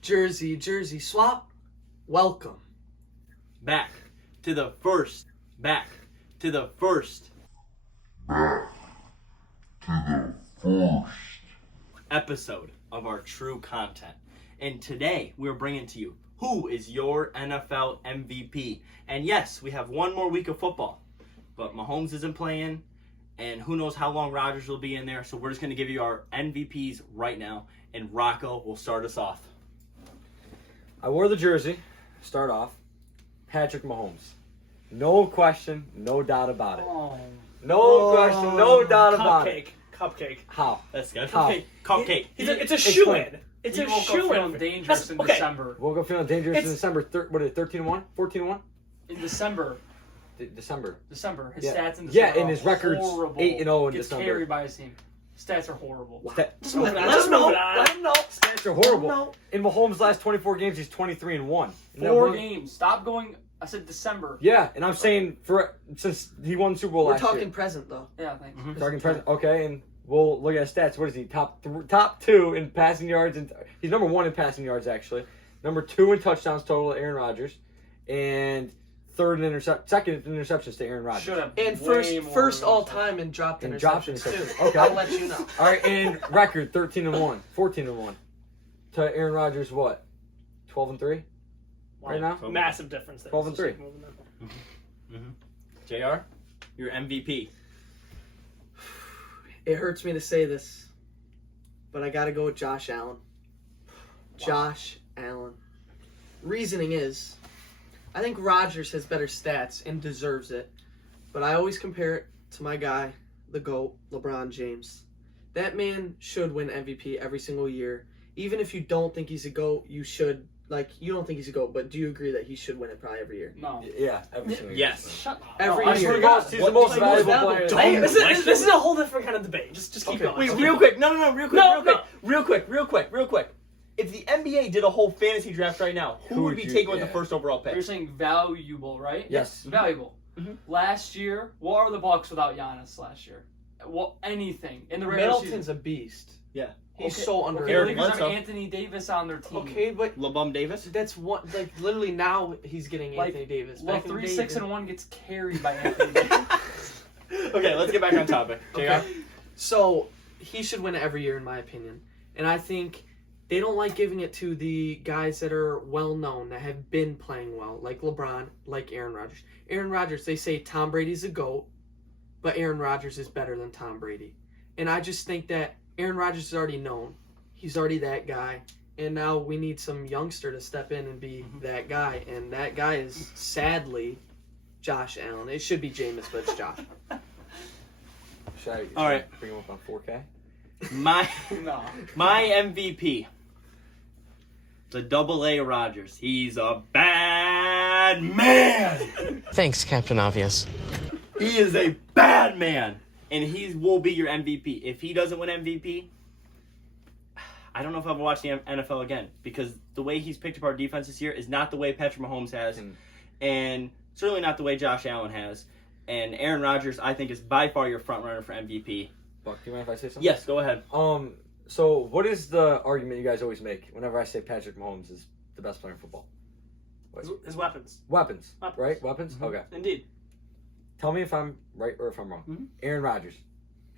Jersey swap. Welcome. Back to the first episode of our true content. And today we're bringing to you, who is your NFL MVP? And yes, we have one more week of football, but Mahomes isn't playing, and who knows how long Rodgers will be in there. So we're just going to give you our MVPs right now, and Rocco will start us off. I wore the jersey, start off, Patrick Mahomes. No question, no doubt about it. No question, no doubt about it. Cupcake. How? That's good. How? Cupcake. It's a shoe-in. It's a shoe-in. Dangerous in December. Woke up feeling dangerous in December. What is it, 13-1? 14-1? In December. December. His stats in December. Yeah, and his record's horrible. 8-0 in Gets December. carried by his team. Stats are horrible. Just move it on. Let him know. Stats are horrible. No. In Mahomes' last 24 games, he's 23-1. 4 games. Stop going. I said December. Yeah, and I'm saying since he won the Super Bowl We're last year. talking present though. Yeah, thanks. Talking present. Okay, and we'll look at his stats. What is he? Top 2 in passing yards, and he's number 1 in passing yards actually. Number 2 in touchdowns total to Aaron Rodgers, and second in interceptions to Aaron Rodgers. Should have. And first all time in dropped interceptions too. Okay. I'll let you know. All right, and record 13-1, 14-1 to Aaron Rodgers. What? 12-3 right now. Massive difference there. 12-3. JR, your MVP. It hurts me to say this, but I gotta go with Josh Allen. Josh Allen. Reasoning is, I think Rodgers has better stats and deserves it, but I always compare it to my guy, the GOAT, LeBron James. That man should win MVP every single year. Even if you don't think he's a GOAT, you should. You don't think he's a GOAT, but do you agree that he should win it probably every year? No. Yeah, every single year. Yes. Shut up. Every I swear year. to God, he's the most valuable player. This is a whole different kind of debate. Just keep going. Wait, real quick. No, real quick. If the NBA did a whole fantasy draft right now, who would be taking with the first overall pick? You're saying valuable, right? Yes. Valuable. Last year, what are the Bucks without Giannis last year? Well, anything in the regular Middleton's season. a beast. Yeah. He's so Okay, underrated. because Bledsoe. Anthony Davis on their team. Okay, but LeBum Davis? that's one. Literally now he's getting Anthony Davis. Well, Back in the 3, day, 6, he and 1 gets carried by Anthony Davis. Okay, let's get back on topic. JR? Okay. So he should win it every year, in my opinion. And I think they don't like giving it to the guys that are well known, that have been playing well, like LeBron, like Aaron Rodgers. Aaron Rodgers, they say Tom Brady's a GOAT, but Aaron Rodgers is better than Tom Brady. And I just think that Aaron Rodgers is already known. He's already that guy. And now we need some youngster to step in and be that guy. And that guy is, sadly, Josh Allen. It should be Jameis, but it's Josh. Should All right. Bring him up on 4K. My No. MVP. The AA Rodgers. He's a bad man. Thanks, Captain Obvious. He is a bad man. And he will be your MVP. If he doesn't win MVP, I don't know if I'll watch the NFL again, because the way he's picked up our defense this year is not the way Patrick Mahomes has, and certainly not the way Josh Allen has. And Aaron Rodgers, I think, is by far your front runner for MVP. Buck, do you mind if I say something? Yes, go ahead. So what is the argument you guys always make whenever I say Patrick Mahomes is the best player in football? His weapons. Weapons, right? Weapons? Mm-hmm. Okay. Indeed. Tell me if I'm right or if I'm wrong. Mm-hmm. Aaron Rodgers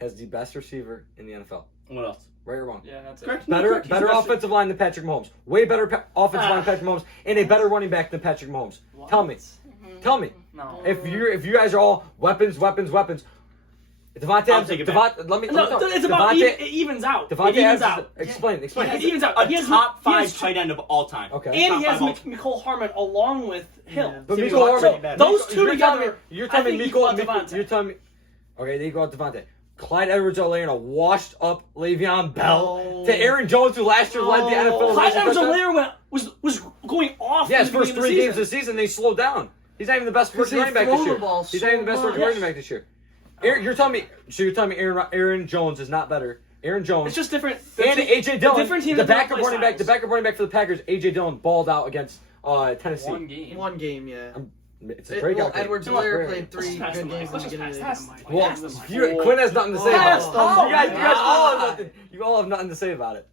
has the best receiver in the NFL. What else? Right or wrong? Yeah, that's it. Correct. Better offensive line than Patrick Mahomes. Way better offensive line than Patrick Mahomes, and a better running back than Patrick Mahomes. What? Tell me. No. If you guys are all weapons. Devontae I'll Adams. take it back. Let me No, talk. it's about it evens out. Devontae It evens Adams. out. Explain. It evens out. A He has- top he 5 has- tight end of all time. Okay. And he has Top 5 Mecole Hardman along with Hill. Yeah. But See, Mecole Watson Hardman. ain't bad. Those two together, You're I telling me think equal out Mecole. Devontae. You're telling me. Okay, they go out Devontae. Clyde Edwards-Helaire and a washed-up Le'Veon Bell to Aaron Jones, who last year led the NFL. Clyde Edwards-Helaire was going off. Yeah, in his the first beginning 3 games of of the season, they slowed down. He's not even the best rookie running back this year. He's not even the best rookie running back this year. You're telling me Aaron Jones is not better. Aaron Jones. It's just different. And AJ Dillon, different teams the that backup play running back, styles. for the Packers. AJ Dillon balled out against Tennessee. One game. Yeah. It's a breakout game. Edwards-Helaire played 3 Let's pass good the mic. games in Let's the just beginning pass of the the year. mic. Well, Pass the mic. Quinn has nothing to say about it. Oh, You guys all have God. nothing. You all have nothing to say about it.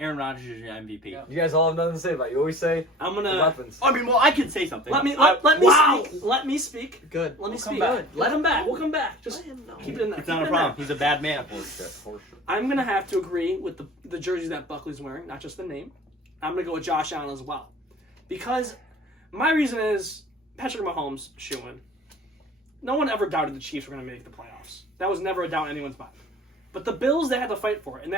Aaron Rodgers is your MVP. Yeah. You guys all have nothing to say about it. You always say I'm the gonna weapons. I mean, well, I could say something. let me Wow. speak. Let me speak. Good. Let me We'll come speak. back. Let him back. We'll come back. Just Let him know. keep it in there. It's Keep not it a in problem. there. He's a bad man. I'm gonna have to agree with the jersey that Buckley's wearing, not just the name. I'm gonna go with Josh Allen as well, because my reason is Patrick Mahomes shoo-in. No one ever doubted the Chiefs were gonna make the playoffs. That was never a doubt in anyone's mind. But the Bills, they had to fight for it, and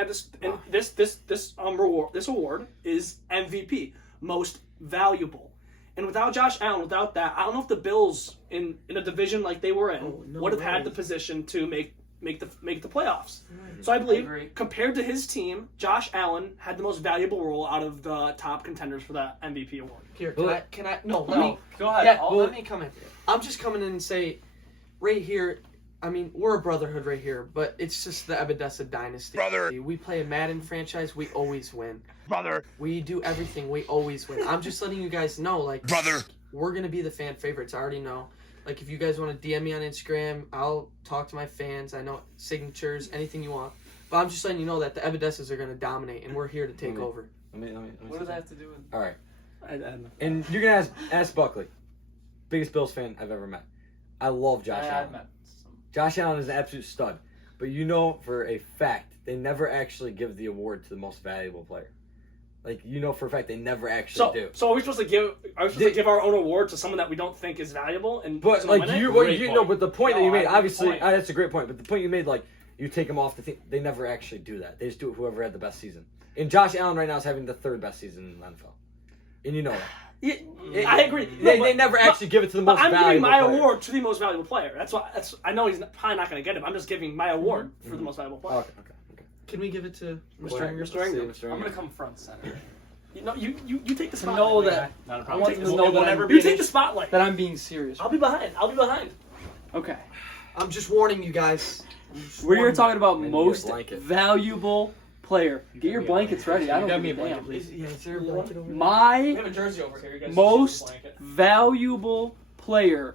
this award is MVP, most valuable. And without Josh Allen, without that, I don't know if the Bills in a division like they were in would have had the position to make the playoffs. So I believe, agree. compared to his team, Josh Allen had the most valuable role out of the top contenders for the MVP award. Here, Well, can I? No, let No, me. go ahead. Yeah, I'll- let me come in. I'm just coming in and say, right here. I mean, we're a brotherhood right here, but it's just the Abadessa dynasty. Brother. We play a Madden franchise. We always win. Brother. We do everything. We always win. I'm just letting you guys know, like, Brother. we're gonna be the fan favorites. I already know. Like, if you guys want to DM me on Instagram, I'll talk to my fans. I know signatures, anything you want. But I'm just letting you know that the Abadessas are gonna dominate, and we're here to take over. Let me What does that have to do with? All right. I don't know. And you're going to ask Buckley. Biggest Bills fan I've ever met. I love Josh I've Allen. met some. Josh Allen is an absolute stud. But you know for a fact, they never actually give the award to the most valuable player. Like, you know for a fact they never actually do. So are we supposed to give our own award to someone that we don't think is valuable and But doesn't win like it? you Great know, point. but the point that No, you made, I- obviously, point. that's a great point. But the point you made, like you take them off the team, they never actually do that. They just do it whoever had the best season. And Josh Allen right now is having the third best season in the NFL, and you know that. Yeah, I agree. They never actually give it to the most I'm valuable giving my player. award to the most valuable player. I know he's probably not going to get it. I'm just giving my award for the most valuable player. Okay. Can we give it to Go Mr. ahead. Ingram? Mr. Ingram. Mr. I'm Ingram. gonna come front center. You take the To spotlight. know that Not a I problem. want them to know that I'm, You take the spotlight. that I'm being serious. I'll be behind. Okay. I'm just warning you guys. We're here talking about I need a most blanket. valuable player. Get your blankets ready. I don't Grab give me a a damn. blanket, please. Yeah, is there a blanket over there? We My have a jersey over here. You guys most should use a blanket. valuable player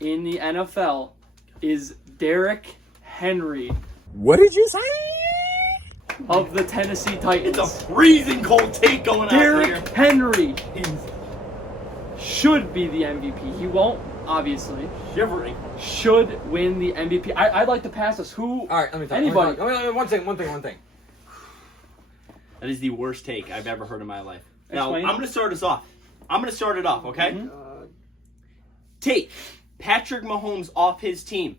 in the NFL is Derrick Henry What did you say? of the Tennessee Titans. It's a freezing cold take going on Derrick here. Henry should be the MVP. He won't, obviously. Shivering. Should win the MVP. I'd like to pass this. Who? All right, let me talk. Anybody. One thing. That is the worst take I've ever heard in my life. Now, Explain. I'm going to start us off. I'm going to start it off, okay? Mhm. Take Patrick Mahomes off his team.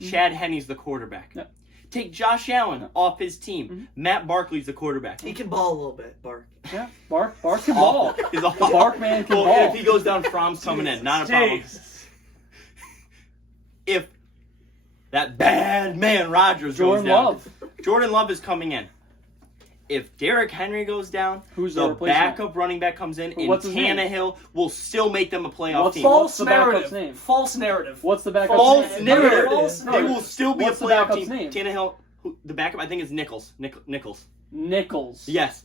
Chad Henne's the quarterback. Yep. Take Josh Allen off his team. Matt Barkley's the quarterback. He can ball a little bit, Bark. Yeah, Bark can ball. He's awful. Bark man can Well, ball. if he goes down, Fromm's coming in. Not a problem. If that bad man Rodgers Jordan goes down, Love. Jordan Love is coming in. If Derrick Henry goes down, Who's the the replacement? backup running back comes in, and What's his name? Tannehill will still make them a playoff What's team. What's False the backup's narrative. name? False narrative. What's the backup? False name? narrative. False They narrative. will still be What's a the playoff backup's team. name? Tannehill, the backup, I think is Nichols. Nichols. Yes,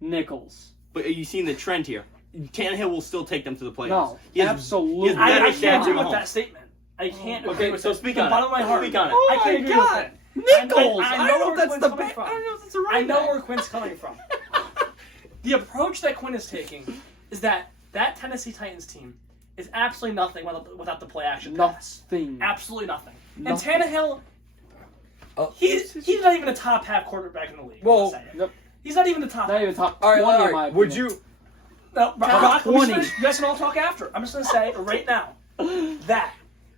Nichols. but you seen the trend here. Tannehill will still take them to the playoffs. No, He has- absolutely. he has I better can't stats agree than with Mahomes. that statement. I can't Okay, agree with so it. speak The on it. bottom of my heart. Speak on it. I can't agree with it. Nichols. I I know don't know where if that's Quinn's the coming back. from. I don't know if that's the right. I know back. where Quinn's coming from. The approach that Quinn is taking is that Tennessee Titans team is absolutely nothing without the play action pass. Nothing. Absolutely nothing. Nothing. And Tannehill, Oh. he's not even a top half quarterback in the league. Whoa. I'm gonna say it. Nope. He's not even the top. Not even top All 20 right. in my Would opinion. you? No, Top Rock, 20. you guys can all talk after. I'm just going to say right now that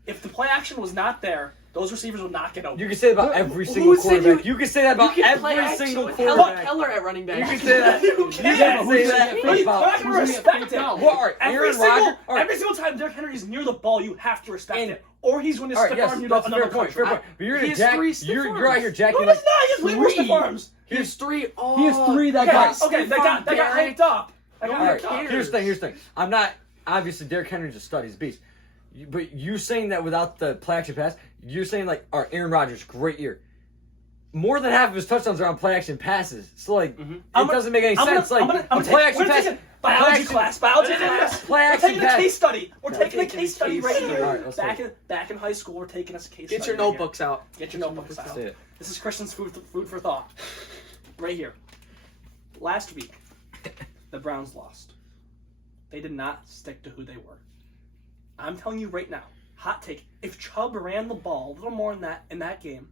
if the play action was not there, those receivers would not get open. You can say that about every Who single said quarterback. You can say that about You can play every action single with quarterback. Keller at running back. You can say that. You You can't. can say Who's that gonna get about. You're not going to respect it. No. Well, all right, Aaron Rodgers. All right, Every single time Derrick Henry is near the ball, you have to respect And- it. Or he's going to all right, stick yes, arm you that's to a fair another point. Fair country. point. But you're He gonna has jack. 3 stiff You're arms. out here jacking No, like. he's not. He has way more stiff arms. He has 3. Oh, He has 3 that Okay, got. okay, that got Derrick. hyped up. That No got one All right, hyped up. cares. here's the thing. I'm not obviously Derrick Henry's a stud. He's a beast. But you saying that without the play action pass, you're saying like, all right, Aaron Rodgers, great year. More than half of his touchdowns are on play action passes. So like, it doesn't make any sense. Like a play action pass. Biology class. Play We're action taking a pass. case study. We're We're taking a taking case a study case right study. here. All right, let's Back in high school, we're taking a case study. Get your right here. notebooks out. Get your notebooks out. Say it. This is Christian's food for thought. Right here. last week, the Browns lost. They did not stick to who they were. I'm telling you right now, hot take, if Chubb ran the ball a little more in that game,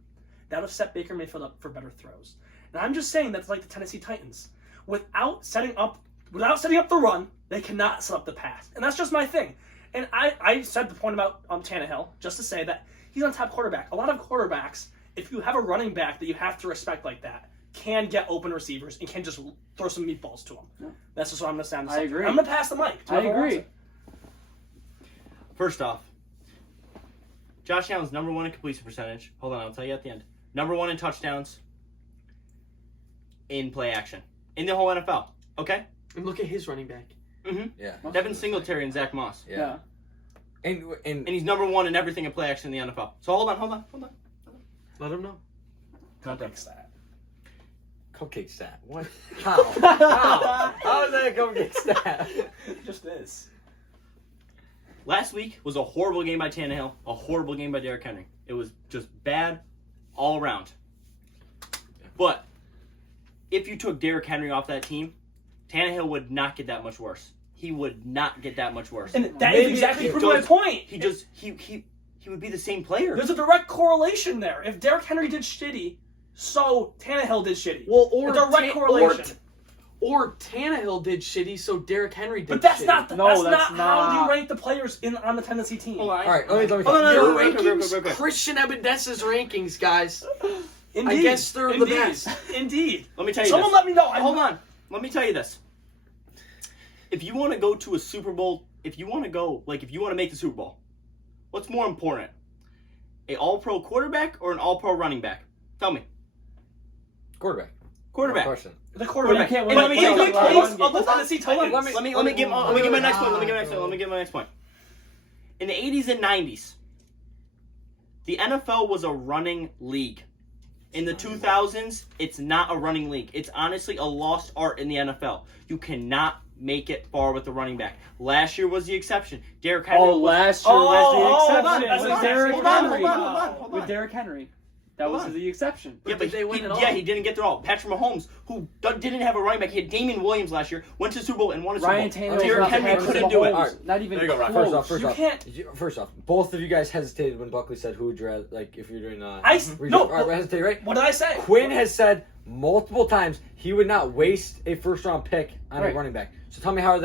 that would have set Baker Mayfield up for better throws. And I'm just saying that's like the Tennessee Titans. Without setting up the run, they cannot set up the pass. And that's just my thing. And I said the point about Tannehill, just to say that he's on top quarterback. A lot of quarterbacks, if you have a running back that you have to respect like that, can get open receivers and can just throw some meatballs to them. Yeah. That's just what I'm going to say. I agree. I'm going to pass the mic. I agree. First off, Josh Allen's number 1 in completion percentage. Hold on, I'll tell you at the end. Number 1 in touchdowns in play action in the whole NFL. Okay? And look at his running back. Mm-hmm. Yeah. Devin Singletary and Zach Moss. Yeah. And he's number 1 in everything in play action in the NFL. So hold on. Let him know. Cupcake stat. Cupcake stat. What? How? How is that a cupcake stat? It just is. Last week was a horrible game by Tannehill, a horrible game by Derrick Henry. It was just bad all around. But if you took Derrick Henry off that team, Tannehill would not get that much worse. He would not get that much worse. And that is exactly proving my point. He would be the same player. There's a direct correlation there. If Derrick Henry did shitty, so Tannehill did shitty. Well, or a direct correlation. Or Tannehill did shitty, so Derrick Henry did But that's shitty. not how you rank the players on the Tennessee team. Hold on. All right, let me Your rankings, Christian Abendessa's rankings, guys. Indeed. I guess they're the best. Indeed. Let me tell you Someone this. let me know. Hold on. Let me tell you this. If you want to go to a Super Bowl, if you want to make the Super Bowl, what's more important? A all-pro quarterback or an all-pro running back? Tell me. Quarterback. Quarterback. No question. The quarterback. can't In win. the case of the Tennessee Titans. Let me give my next point. In the 80s and 90s, the NFL was a running league. In the 2000s, it's not a running league. It's honestly a lost art in the NFL. You cannot make it far with the running back. Last year was the exception. Derrick Henry. Last year was the exception. Hold on. With Derrick Hold on. Henry. With Derrick Henry. That was the exception. Yeah, but they win it all? Yeah, he didn't get through all. Patrick Mahomes, who didn't have a running back, he had Damian Williams last year, went to the Super Bowl and won a Super Bowl. Ryan Tannehill Derrick Henry couldn't do it. Mahomes. Not even There you go, Ryan. close. First off, both of you guys hesitated when Buckley said who would you rather, like, if you're doing No. All right, hesitate, right? What did I say? Quinn has said multiple times he would not waste a first-round pick on a running back. So tell me how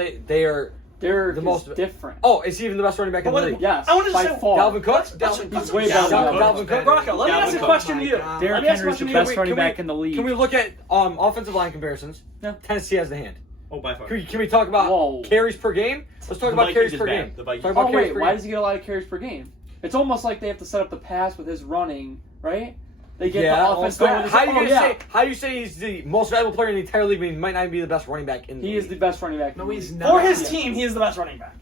they're the most different. Oh, is he even the best running back in the league? Yes, I want to by say far. Dalvin Cook? He's way better than Dalvin Cook. Rocco, let me ask a question to you. Derrick Henry's the best running back in the league. Can we look at offensive line comparisons? Yeah. Tennessee has the hand. Oh, by far. Can we talk about carries per game? Let's talk about carries per game. Why does he get a lot of carries per game? It's almost like they have to set up the pass with his running, right? They get the offense going. How do you say he's the most valuable player in the entire league, but he might not be the best running back in the league? He is the best running back. No, he's not. For his team, he is the best running back.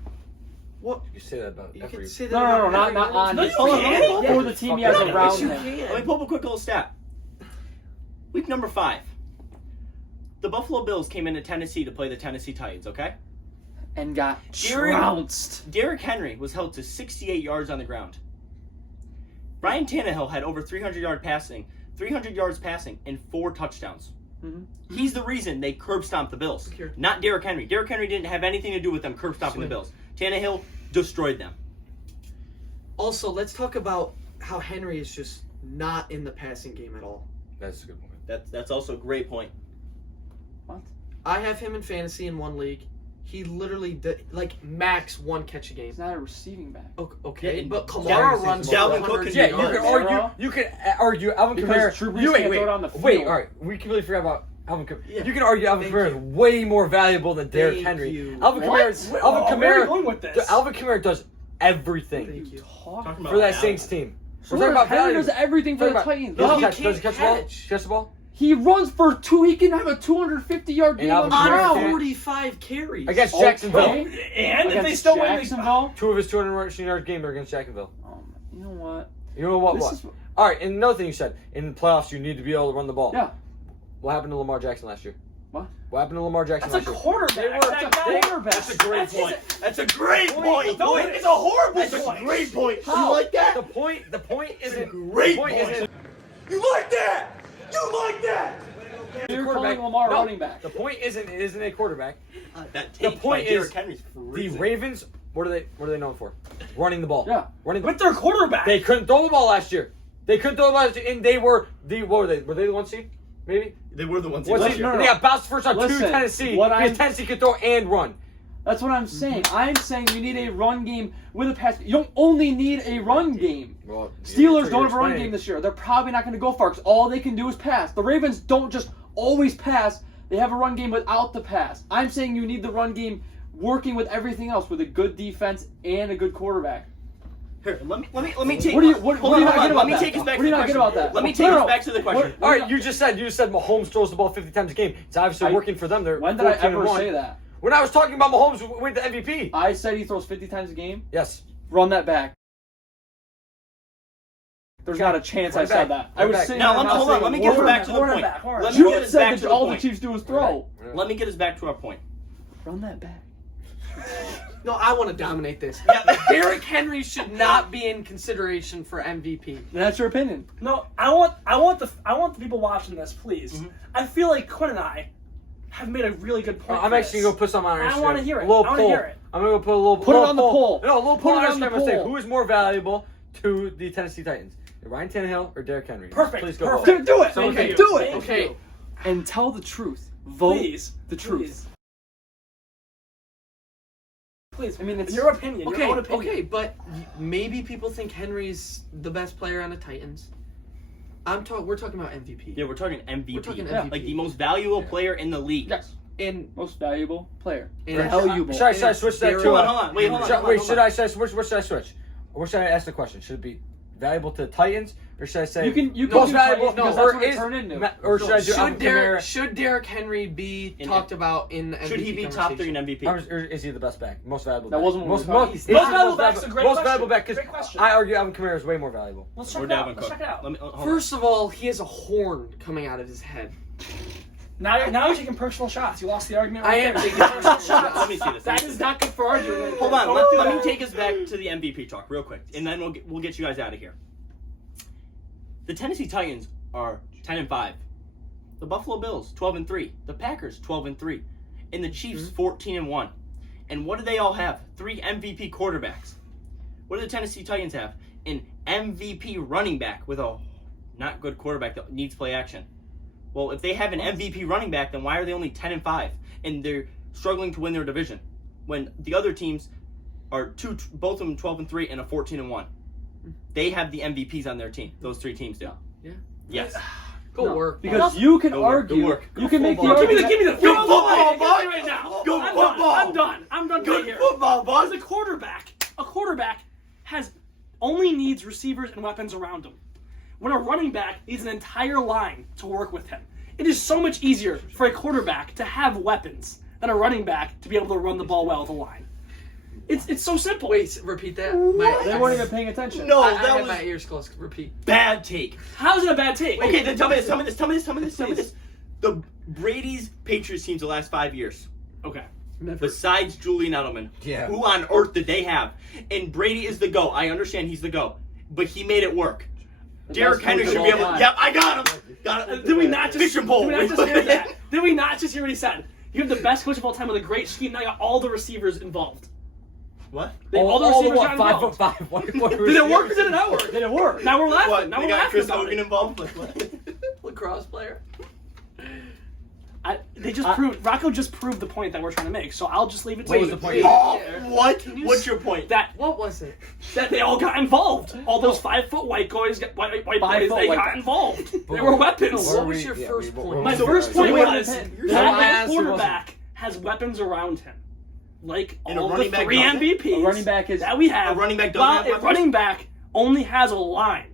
What? You say that about You every... can say that No, about not on his you can't. team. For the team he has around him. Let me pull up a quick little stat. Week number 5. The Buffalo Bills came into Tennessee to play the Tennessee Titans, okay? And got trounced. Derrick Henry was held to 68 yards on the ground. Ryan Tannehill had over 300 yards passing, and 4 touchdowns. Mm-hmm. He's the reason they curb stomped the Bills, not Derrick Henry. Derrick Henry didn't have anything to do with them curb stomping the Bills. Tannehill destroyed them. Also, let's talk about how Henry is just not in the passing game at all. That's a good point. That's also a great point. What? I have him in fantasy in one league. He literally did, max 1 catch a game. He's not a receiving back. Okay, Yeah, but Kamara runs Dalvin for Cook 100 can You can argue Alvin Kamara. Drew Brees can't throw it on the field. Wait, all right. We completely forgot about Alvin Kamara. Yeah. You can argue Alvin Kamara is way more valuable than Derrick Henry. Alvin Where are you going with this? Alvin Kamara does everything Thank you. for that Saints team. We're talking about Henry value. does everything for the Titans. Does No, he catch the ball? Catch the ball? He runs for 2. He can have a 250-yard game on the Alvin Kamara On ground. 45 carries. Against Jacksonville. And if they still win, Jacksonville. 2 of his 200 rushing yard game are against Jacksonville. You know what? You know what? This is- All right, and another thing you said, in the playoffs you need to be able to run the ball. Yeah. What happened to Lamar Jackson last year? What? What happened to Lamar Jackson that's a last year? quarterback. That's a great point. That's a great point. No, it's a horrible That's point. a great point. How? You like that? The point isn't great the point point. isn't You like that? You like that? You're calling Lamar No, running back. The point isn't it isn't a quarterback. That The take point by Derrick is Henry's the freezing. Ravens. What are they known for? Running the ball. Yeah. Running the With their quarterback. They couldn't throw the ball last year. They couldn't throw the ball last year, and they were the what were they? Were they the 1 seed? Maybe. They were the ones. One last seed. year. no, They got bounced first on Listen, to Tennessee. what Because I'm- Tennessee could throw and run. That's what I'm saying. I'm saying you need a run game with a pass. You don't only need a run game. Well, Steelers don't have a run game this year. They're probably not going to go far because all they can do is pass. The Ravens don't just always pass. They have a run game without the pass. I'm saying you need the run game working with everything else, with a good defense and a good quarterback. Here, let me take. What do you not get about Let me that? take us back What do to you the not get question. about that? Let me No, take no, us no. back to the question. All right, you just said Mahomes throws the ball 50 times a game. It's obviously working for them. They're When did I 14 and ever 1. say that? When I was talking about Mahomes with the MVP. I said he throws 50 times a game. Yes. Run that back. There's not a chance I said that. I was saying Now, hold on. Let me get us back to the point. Let me get us back to the all the point. Chiefs do is throw. Let me get us back to our point. Run that back. No, I want to dominate this. Yeah. Derrick Henry should not be in consideration for MVP. That's your opinion. No, I want the people watching this, please. I feel like Quinn and I have made a really good point. I'm for actually this. going to put something on our I Instagram. wanna hear it. A little I wanna poll. hear it. I'm going to put a little Put it on the poll. No, a little Put poll it on on the Instagram and say poll. who is more valuable to the Tennessee Titans, Ryan Tannehill or Derrick Henry? Perfect, Please go perfect. vote. Do it. Thank Okay, you. do it. Thank Okay. you. And tell the truth. Vote Please. the truth. Please. Please. I mean, it's your opinion. Okay, your own opinion. okay, but maybe people think Henry's the best player on the Titans. We're talking about MVP. Yeah, we're talking MVP. We're talking Yeah. MVP. Like the most valuable player in the league. Yes. And Most valuable player. And Or valuable. Should I switch that to? Hold on, hold on. Wait, hold on. Should I switch? What should I switch? Or should I ask the question? Should it be valuable to the Titans, or should I say You can most do valuable? Titans because or that's what it is- turned into. Or should I do Alvin Kamara? should Derrick Henry be In talked about in the MVP Should he be top 3 in MVP? Or is he the best back? Most valuable. That back? wasn't what most, we were talking most, about. is he the Most valuable back's a great most question. valuable back because Great question. I argue Alvin Kamara is way more valuable. Let's check Or it out. Dalvin Let's Cook. check it out. Let me, hold on. First of all, he has a horn coming out of his head. Now you're taking personal shots. You lost the argument. I Right am there. taking personal Let shots. me see this. That is not good for arguing. Hold on. Don't do Let that. me take us back to the MVP talk real quick, and then we'll get you guys out of here. The Tennessee Titans are 10-5. The Buffalo Bills 12-3. The Packers 12-3, and the Chiefs 14-1. And what do they all have? 3 MVP quarterbacks. What do the Tennessee Titans have? An MVP running back with a not good quarterback that needs play action. Well, if they have an MVP running back, then why are they only 10-5 and they're struggling to win their division when the other teams are both of them 12-3 and a 14-1? They have the MVPs on their team. Those 3 teams do. Yeah. Yes. Go No, work. because you can Go work, argue. go work. You can make the Go argument. Give me the Go football, football, boy. boy. Right now. Go I'm football. done. I'm done Good right here. football, boss. As a quarterback has only needs receivers and weapons around him. When a running back needs an entire line to work with him. It is so much easier for a quarterback to have weapons than a running back to be able to run the ball well with a line. It's so simple. Wait, repeat that. They weren't even paying attention. No, I that had was my ears closed. Repeat. bad take. How is it a bad take? Okay, then tell me this. The Brady's Patriots teams the last 5 years, Okay. besides Julian Edelman, Yeah. who on earth did they have? And Brady is the GOAT. I understand he's the GOAT, but he made it work. Derrick Henry should be able to. Yep, I got him. Got it. Did we not just Fish and bowl. Did we not just hear that? Did we not just hear what he said? You have the best coach of all time with a great scheme. Now you got all the receivers involved. What? All the receivers got what, involved. 5'5". What Did it work or did it not work? Did it work? Now we're laughing. What? Now They we're got laughing Chris about Hogan it. involved. Like what? Lacrosse player. They just proved. Rocco just proved the point that we're trying to make. So I'll just leave it to What you. was the point? Oh, Yeah. what? Can you What's your point? That What was it? they all got involved. All those 5-foot white boys, white boys, 5-foot they white got guys. involved. They were weapons. What was your first point? My first point Wait, was wait, that last the one quarterback has weapons around him, like And a all the running back 3 doesn't? MVPs A running back is that we have. A running back doesn't have but a weapons? running back only has a line.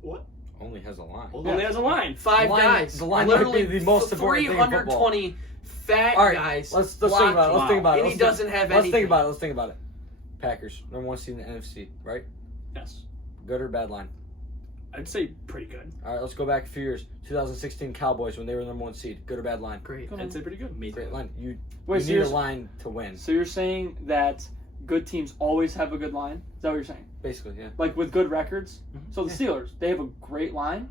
What? Only has a line. Hold on. Only has a line. 5 line- guys. the line might Literally be the most important thing in football. 320 fat All right, guys. let's think about it. Let's blocking. think about it. And he doesn't have Let's anything. think about it. Let's think about it. Packers, number 1 seed in the NFC, right? Yes, Good or bad line? I'd say pretty good. All right, let's go back a few years. 2016 Cowboys when they were the number 1 seed. Good or bad line? Great. I'd say pretty good. Great line. You Wait, so need a you're- line to win. So you're saying that good teams always have a good line? Is that what you're saying? Basically, yeah. Like with good records? So the Steelers, they have a great line.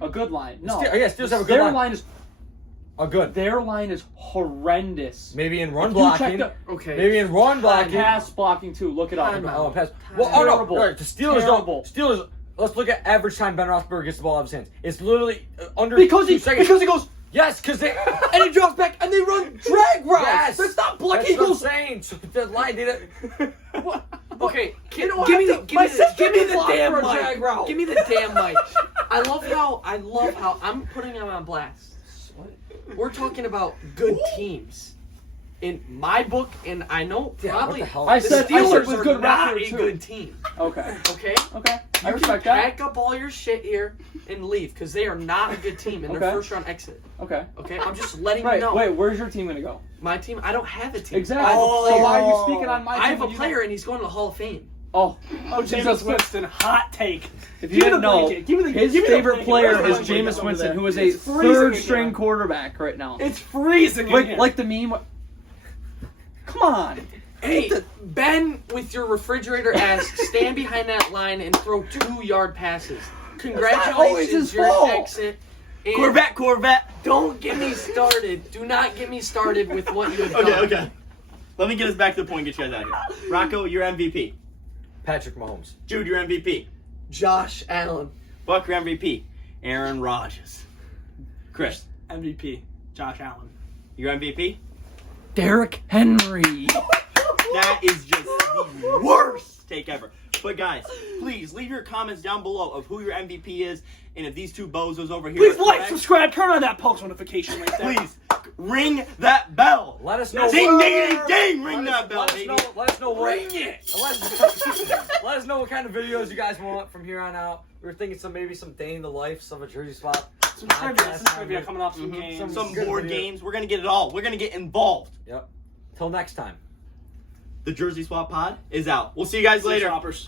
A good line. No. Steelers have a good Their line. line is Good. Their line is horrendous. Maybe in run If you check blocking. Okay. Maybe in run blocking. Pass blocking too. Look it up. Time out. Oh, pass. Time Well, out. no. Terrible. Right, the Steelers Terrible. don't. Steelers. Let's look at average time Ben Roethlisberger gets the ball out of his hands. It's literally under Because 2 he seconds. goes Yes, because they. and he drops back and they run drag routes. Yes. That's not blocking. That's He what I'm goes. saying. So the line did it. Okay, You don't give me have the to- my sister give me can the block damn for a drag mic. route. Give me the damn mic. I love how I'm putting him on blast. We're talking about good teams. In my book, and I know Yeah, what probably the hell? I the said Steelers with are good not record, a too. good team. Okay. Okay, Okay. I you respect can that. pack up all your shit here and leave because they are not a good team in their Okay. first round exit. Okay. Okay, I'm just letting Right. you know. Wait. Where's your team gonna go? My team, I don't have a team. Exactly. I have a So player. why are you speaking on my team? I have a when you don't- player, and he's going to the Hall of Fame. Oh. Oh, Jesus Jameis Winston, hot take. If Give you me didn't the know, blanket. Give me the- his give me the favorite blanket. player Where's is the blanket Jameis over Winston, there? who is a It's freezing in third-string here. quarterback right now. It's freezing. in here. Like the meme. Come on. Hey, Ben, with your refrigerator ass, stand behind that line and throw 2-yard passes. always Congratulations, his your fault. exit. And Corvette. don't get me started. Do not get me started with what you have done. Okay. Let me get us back to the point and get you guys out of here. Rocco, your MVP. Patrick Mahomes. Jude, your MVP. Josh Allen. Buck, your MVP. Aaron Rodgers. Chris, MVP, Josh Allen. your MVP. Derrick Henry. That is just the worst take ever. But guys, please leave your comments down below of who your MVP is, and if these two bozos over here. Please are like, correct, subscribe, turn on that post notification right there. please ring that bell. Let us know. Ding, ding, ding, ding! Ring that bell, Let us baby. know. Let us know what. Ring it. Let us know what kind of videos you guys want from here on out. We were thinking maybe some day in the life of a jersey swap. Some trivia coming up, some games. Some Good board video. games. We're gonna get it all. We're gonna get involved. Yep. Till next time. The Jersey Swap Pod is out. We'll see you guys later. Shoppers.